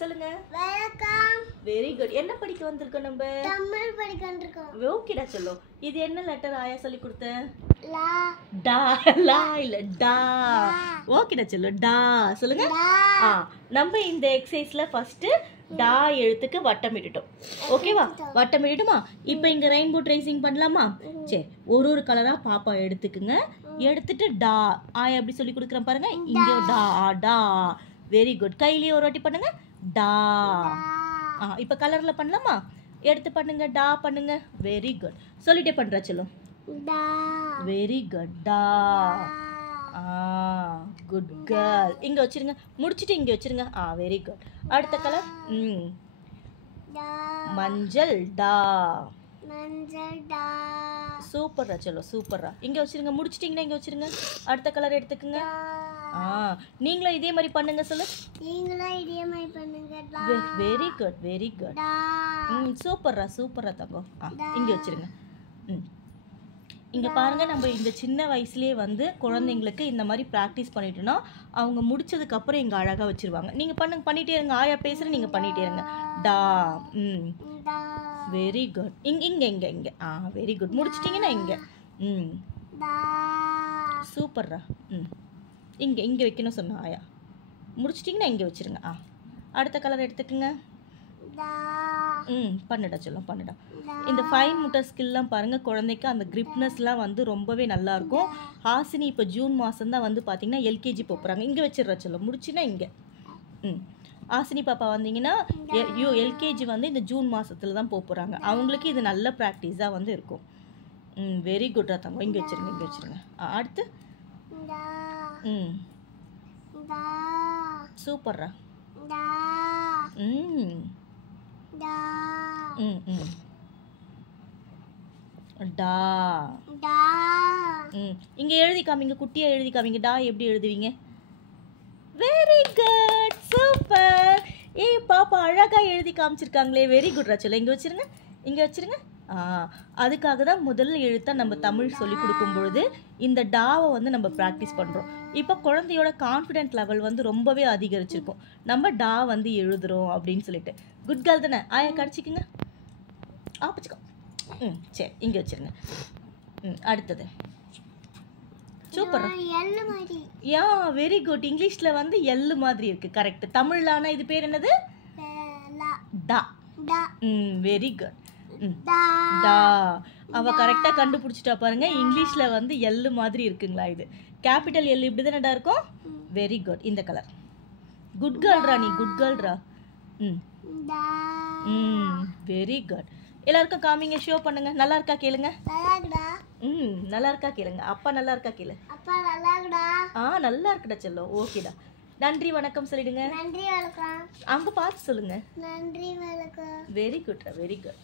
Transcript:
சொல்லுங்க. வணக்கம். Very good. என்ன படிக்க வந்திருக்கோம் நம்ம? தமிழ் படிக்க வந்திருக்கோம். ஓகேடா சொல்லு. இது என்ன லெட்டர் ஆயா சொல்லி கொடுத்தேன்? லா. டா. லா இல்ல டா. ஓகேடா சொல்லு. டா சொல்லுங்க. நம்ம இந்த எக்ஸசைஸ்ல ஃபர்ஸ்ட் டா எழுத்துக்கு வட்டமிட்டுட்டோம். ஓகேவா? வட்டமிட்டுமா? இப்போ இங்க ரெயின்போ ட்ரேசிங் பண்ணலாமா? சரி, ஒரு கலரா பாப்பா எடுத்துக்குங்க. எடுத்துட்டு டா ஆயா எப்படி சொல்லி கொடுக்குறேன் பாருங்க. இங்க டா டா. Very good. கையிலேயே ஒரு வாட்டி பண்ணுங்க. டா. இப்போ கலர்ல பண்ணலாமா? எடுத்து பண்ணுங்க. டா பண்ணுங்க. Very good. சொல்லிட்டே பண்றா சொல்லும். டா. Very good. டா. Good girl. இங்க வச்சிருங்க. முடிச்சிட்டு இங்க வச்சிருங்க. Very good. அடுத்த கலர் டா. மஞ்சள். டா. மஞ்சள். டா. சூப்பர்ரா சொல்லு. சூப்பர்ரா. இங்க வச்சிருங்க. முடிச்சிட்டீங்கன்னா இங்க வச்சிருங்க. அடுத்த கலர் எடுத்துக்குங்க. நீங்களும் இதே மாதிரி பண்ணுங்க சொல்லு. நீங்களும் இதே மாதிரி பண்ணுங்க. டா. Very good. Very good. டா. சூப்பர்ரா. சூப்பர்ரா தங்கம். இங்க வச்சிருங்க. இங்க பாருங்க, நம்ம இந்த சின்ன வயசுலயே வந்து குழந்தைங்களுக்கு இந்த மாதிரி ப்ராக்டிஸ் பண்ணிட்டோம்னா அவங்க முடிச்சதுக்கு அப்புறம் இங்க அழகா வச்சிருவாங்க. நீங்க பண்ணிட்டே இருங்க. ஆயா பேசுற நீங்க பண்ணிட்டே இருங்க. டா. டா. Very good. இங்க இங்க இங்க வெரி குட். முடிச்சிட்டீங்கன்னா இங்க டா. சூப்பர்ரா. இங்க இங்க வைக்கணும் சொன்ன ஆயா. முடிச்சிட்டிங்கன்னா இங்க வச்சிருங்க. அடுத்த கலர் எடுத்துக்கங்க. டா. பண்ணுடா சொல்லும். பண்ணுடா. இந்த ஃபைன் மோட்டார் ஸ்கில்லாம் பாருங்க, குழந்தைக்கு அந்த கிரிப்னஸ்லாம் வந்து ரொம்பவே நல்லா இருக்கும். ஹாசினி இப்போ ஜூன் மாதம் தான் வந்து பார்த்தீங்கன்னா எல்கேஜி போகிறாங்க. இங்கே வச்சிடுற சொல்லும். முடிச்சுன்னா இங்கே. ஹாசினி பாப்பா வந்தீங்கன்னா எல்கேஜி வந்து இந்த ஜூன் மாதத்துல தான் போகிறாங்க. அவங்களுக்கு இது நல்ல ப்ராக்டிஸாக வந்து இருக்கும். வெரி குட்ரா தங்கம். இங்கே வச்சிருங்க. இங்கே வச்சிருங்க. அடுத்து சூப்பர்ரா. டா. இங்க எழுதி காமிங்க. குட்டியா எழுதி காமிங்க. டா எப்படி எழுதுவீங்க? Very good. சூப்பர். பாப்பா அழகா எழுதி காமிச்சிருக்காங்களே. Very good ராச்சல. இங்க வச்சிருங்க. இங்க வச்சிருங்க. அதுக்காக தான் முதல் எழுத்தா நம்ம தமிழ் சொல்லி கொடுக்கும் பொழுது இந்த டாவை வந்து நம்ம ப்ராக்டிஸ் பண்ணுறோம். இப்போ குழந்தையோட கான்ஃபிடென்ட் லெவல் வந்து ரொம்பவே அதிகரிச்சிருக்கும். நம்ம டா வந்து எழுதுறோம் அப்படின்னு சொல்லிட்டு. குட் கேர்ள் தானே? ஆயா கடிச்சிக்குங்க. ஆப்பிச்சுக்கோ. சரி, இங்கே வச்சிருங்க. அடுத்தது சூப்பர். Very good. இங்கிலீஷில் வந்து எள்ளு மாதிரி இருக்கு. கரெக்ட். தமிழ்ல ஆனால் இது பேர் என்னது? டா. Very good. டா. அவ கரெக்டா கண்டுபிடிச்சிட்டா பாருங்க. இங்கிலீஷ்ல வந்து எள்ளு மாதிரி இருக்குங்களா? இது கேபிட்டல் எல் இப்படி தானடா இருக்கும். Very good. இந்த கலர். குட் கேர்ள்ரா நீ. குட் கேர்ள்ரா. Very good. எல்லாருக்கும் காமிங்க. ஷோ பண்ணுங்க. நல்லா இருக்கா கேளுங்க. நல்லா இருக்கா கேளுங்க. அப்பா நல்லா இருக்கா கேளு. நல்லா இருக்குடா செல்லம். ஓகேடா. நன்றி வணக்கம் சொல்லிடுங்க. நன்றி வணக்கம். அங்க பார்த்து சொல்லுங்க. நன்றி வணக்கம். வெரி குட்ரா. Very good.